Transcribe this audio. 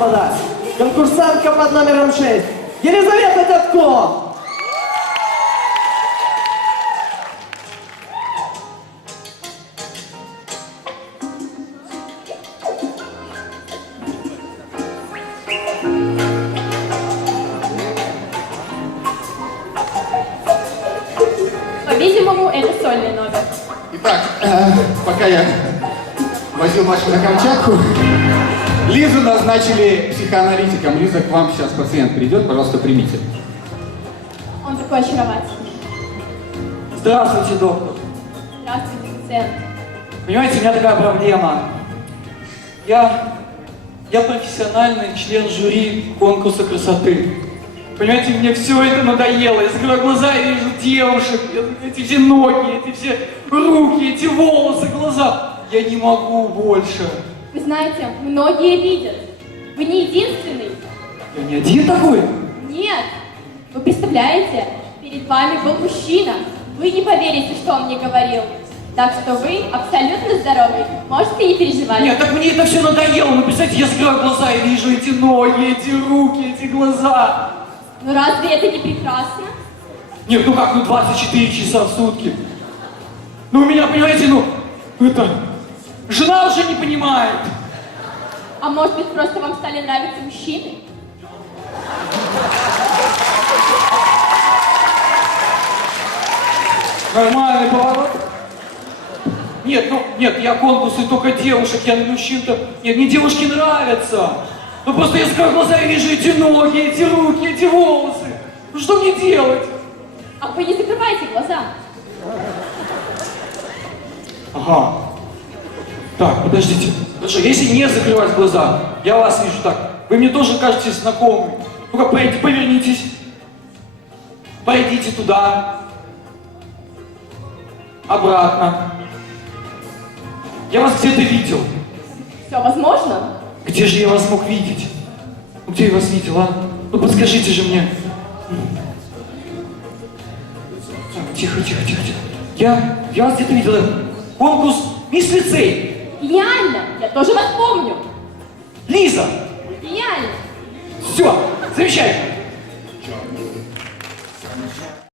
господа, конкурсантка под номером 6, Елизавета Дядко! По-видимому, это сольный номер. Итак, пока я возил вашу на Камчатку, Лизу назначили психоаналитиком. Лиза, к вам сейчас пациент придет, пожалуйста, примите. Он такой очаровательный. Здравствуйте, доктор. Здравствуйте, пациент. Понимаете, у меня такая проблема. Я профессиональный член жюри конкурса красоты. Понимаете, мне все это надоело. Я закрываю глаза и вижу девушек, эти все ноги, эти все руки, эти волосы, глаза. Я не могу больше. Вы знаете, многие видят. Вы не единственный. Я не один такой? Нет. Вы представляете, перед вами был мужчина. Вы не поверите, что он мне говорил. Так что вы абсолютно здоровый. Можете не переживать. Нет, так мне это все надоело. Ну, представьте, я закрываю глаза и вижу эти ноги, эти руки, эти глаза. Ну разве это не прекрасно? Нет, ну как, 24 часа в сутки. Ну, у меня, понимаете, жена уже не понимает. А может быть, просто вам стали нравиться мужчины? Нормальный поворот. Нет, я конкурсы только девушек, я на мужчин-то... Нет, мне девушки нравятся. Ну просто я закрою глаза и вижу эти ноги, эти руки, эти волосы. Ну что мне делать? А вы не закрывайте глаза. Ага. Так, подождите. Хорошо, если не закрывать глаза, я вас вижу так. Вы мне тоже кажетесь знакомы. Ну-ка, повернитесь. Пойдите туда. Обратно. Я вас где-то видел. Все возможно? Где же я вас мог видеть? Ну, где я вас видел, а? Ну, подскажите же мне. Так, тихо. Я вас где-то видел. Конкурс «Мисс Лицей». Гениально! Я тоже вас помню. Лиза! Гениально! Все, замечательно.